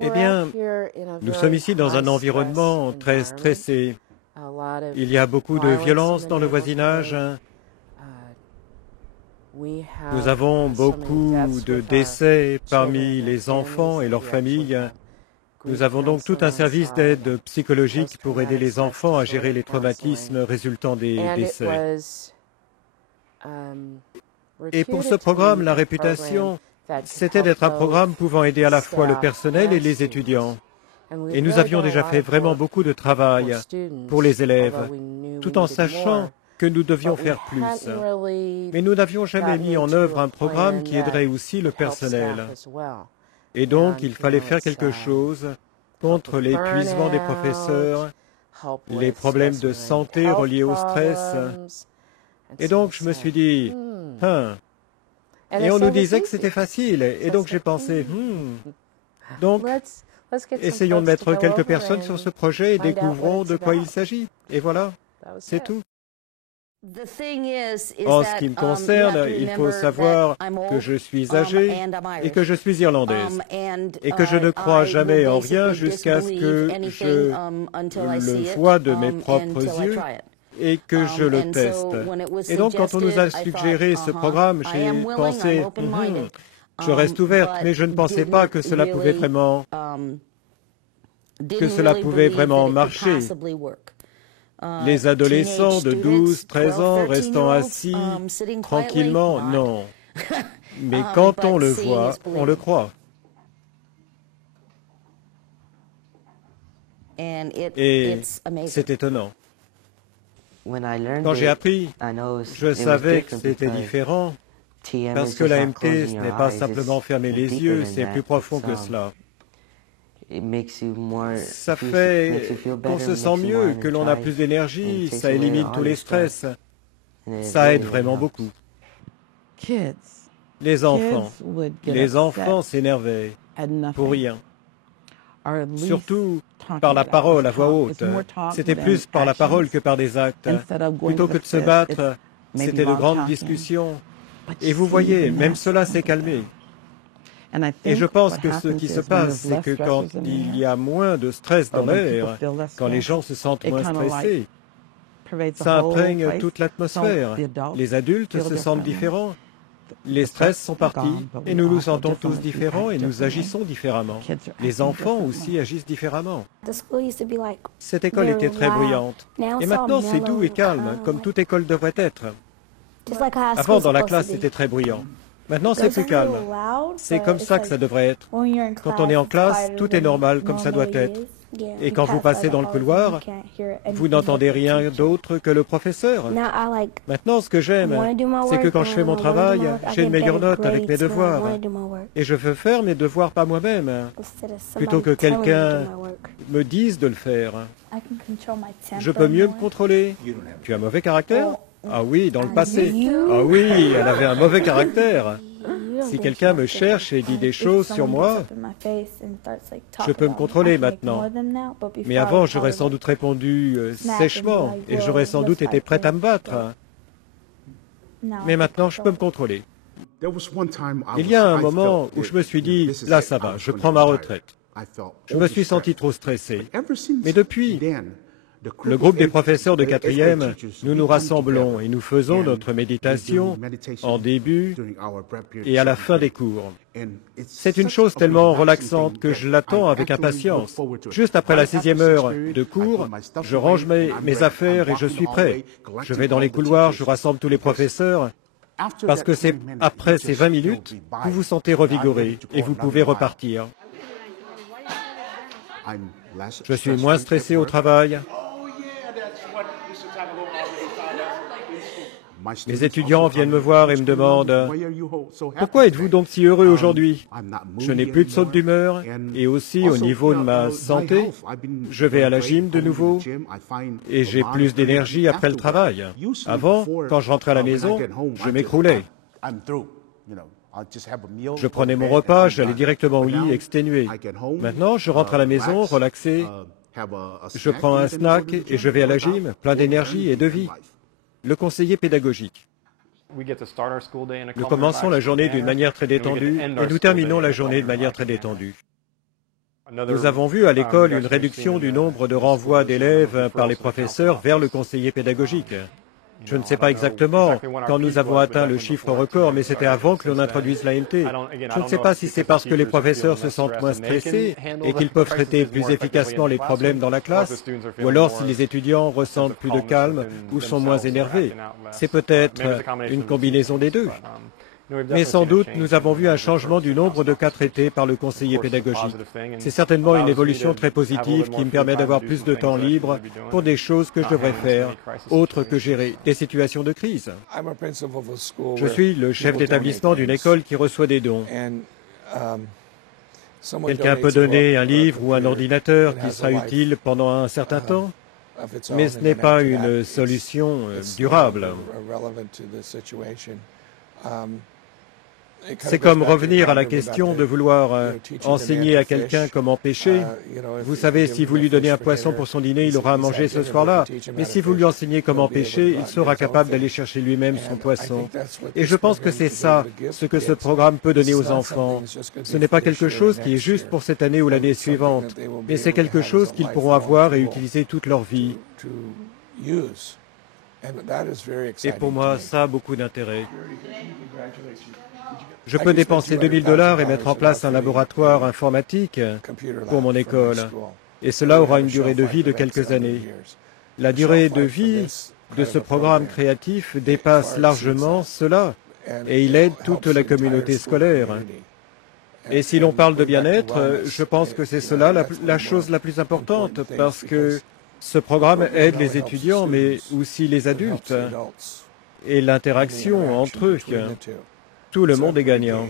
Eh bien, nous sommes ici dans un environnement très stressé. Il y a beaucoup de violence dans le voisinage. Nous avons beaucoup de décès parmi les enfants et leurs familles. Nous avons donc tout un service d'aide psychologique pour aider les enfants à gérer les traumatismes résultant des décès. Et pour ce programme, la réputation, c'était d'être un programme pouvant aider à la fois le personnel et les étudiants. Et nous avions déjà fait vraiment beaucoup de travail pour les élèves, tout en sachant que nous devions faire plus. Mais nous n'avions jamais mis en œuvre un programme qui aiderait aussi le personnel. Et donc, il fallait faire quelque chose contre l'épuisement des professeurs, les problèmes de santé reliés au stress. Et donc, je me suis dit, Et on nous disait que c'était facile. Et donc, j'ai pensé, Donc, essayons de mettre quelques personnes sur ce projet et découvrons de quoi il s'agit. Et voilà, c'est tout. En ce qui me concerne, il faut savoir que je suis âgée et que je suis irlandaise et que je ne crois jamais en rien jusqu'à ce que je le vois de mes propres yeux et que je le teste. Et donc, quand on nous a suggéré ce programme, j'ai pensé, je reste ouverte, mais je ne pensais pas que cela pouvait vraiment marcher. Les adolescents de 12, 13 ans restant assis tranquillement, non. Mais quand on le voit, on le croit. Et c'est étonnant. Quand j'ai appris, je savais que c'était différent, parce que l'AMT, ce n'est pas simplement fermer les yeux, c'est plus profond que cela. Ça fait qu'on se sent mieux, que l'on a plus d'énergie, ça élimine tous les stress. Ça aide vraiment beaucoup. Les enfants s'énervaient pour rien. Surtout par la parole à voix haute. C'était plus par la parole que par des actes. Plutôt que de se battre, c'était de grandes discussions. Et vous voyez, même cela s'est calmé. Et je pense que ce qui se passe, c'est que quand il y a moins de stress dans l'air, quand les gens se sentent moins stressés, ça imprègne toute l'atmosphère. Les adultes se sentent différents. Les stress sont partis et nous nous sentons tous différents et nous agissons différemment. Les enfants aussi agissent différemment. Cette école était très bruyante. Et maintenant, c'est doux et calme, comme toute école devrait être. Avant, dans la classe, c'était très bruyant. Maintenant, c'est plus calme. C'est comme ça que ça devrait être. Quand on est en classe, tout est normal, comme ça doit être. Et quand vous passez dans le couloir, vous n'entendez rien d'autre que le professeur. Maintenant, ce que j'aime, c'est que quand je fais mon travail, j'ai une meilleure note avec mes devoirs. Et je veux faire mes devoirs par moi-même, plutôt que quelqu'un me dise de le faire. Je peux mieux me contrôler. Tu as un mauvais caractère ? Ah oui, dans le passé. Ah oui, elle avait un mauvais caractère. Si quelqu'un me cherche et dit des choses sur moi, je peux me contrôler maintenant. Mais avant, j'aurais sans doute répondu sèchement et j'aurais sans doute été prête à me battre. Mais maintenant, je peux me contrôler. Il y a un moment où je me suis dit, là ça va, je prends ma retraite. Je me suis senti trop stressé. Mais depuis, le groupe des professeurs de 4e, nous nous rassemblons et nous faisons notre méditation en début et à la fin des cours. C'est une chose tellement relaxante que je l'attends avec impatience. Juste après la 6e heure de cours, je range mes affaires et je suis prêt. Je vais dans les couloirs, je rassemble tous les professeurs, parce que c'est après ces 20 minutes que vous vous sentez revigoré et vous pouvez repartir. Je suis moins stressé au travail. Les étudiants viennent me voir et me demandent « Pourquoi êtes-vous donc si heureux aujourd'hui ?» Je n'ai plus de saute d'humeur et aussi au niveau de ma santé, je vais à la gym de nouveau et j'ai plus d'énergie après le travail. Avant, quand je rentrais à la maison, je m'écroulais. Je prenais mon repas, j'allais directement au lit exténué. Maintenant, je rentre à la maison relaxé, je prends un snack et je vais à la gym, plein d'énergie et de vie. Le conseiller pédagogique. Nous commençons la journée d'une manière très détendue et nous terminons la journée de manière très détendue. Nous avons vu à l'école une réduction du nombre de renvois d'élèves par les professeurs vers le conseiller pédagogique. Je ne sais pas exactement quand nous avons atteint le chiffre record, mais c'était avant que l'on introduise l'AMT. Je ne sais pas si c'est parce que les professeurs se sentent moins stressés et qu'ils peuvent traiter plus efficacement les problèmes dans la classe, ou alors si les étudiants ressentent plus de calme ou sont moins énervés. C'est peut-être une combinaison des deux. Mais sans doute, nous avons vu un changement du nombre de cas traités par le conseiller pédagogique. C'est certainement une évolution très positive qui me permet d'avoir plus de temps libre pour des choses que je devrais faire, autres que gérer des situations de crise. Je suis le chef d'établissement d'une école qui reçoit des dons. Quelqu'un peut donner un livre ou un ordinateur qui sera utile pendant un certain temps, mais ce n'est pas une solution durable. C'est comme revenir à la question de vouloir enseigner à quelqu'un comment pêcher. Vous savez, si vous lui donnez un poisson pour son dîner, il aura à manger ce soir-là. Mais si vous lui enseignez comment pêcher, il sera capable d'aller chercher lui-même son poisson. Et je pense que c'est ça, ce que ce programme peut donner aux enfants. Ce n'est pas quelque chose qui est juste pour cette année ou l'année suivante, mais c'est quelque chose qu'ils pourront avoir et utiliser toute leur vie. Et pour moi, ça a beaucoup d'intérêt. Je peux dépenser $2000 et mettre en place un laboratoire informatique pour mon école. Et cela aura une durée de vie de quelques années. La durée de vie de ce programme créatif dépasse largement cela et il aide toute la communauté scolaire. Et si l'on parle de bien-être, je pense que c'est cela la chose la plus importante parce que ce programme aide les étudiants mais aussi les adultes et l'interaction entre eux. Tout le monde est gagnant.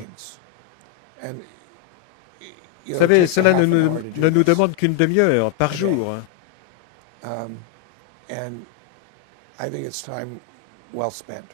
Vous savez, cela ne nous demande qu'une demi-heure par jour. And I think it's time well spent.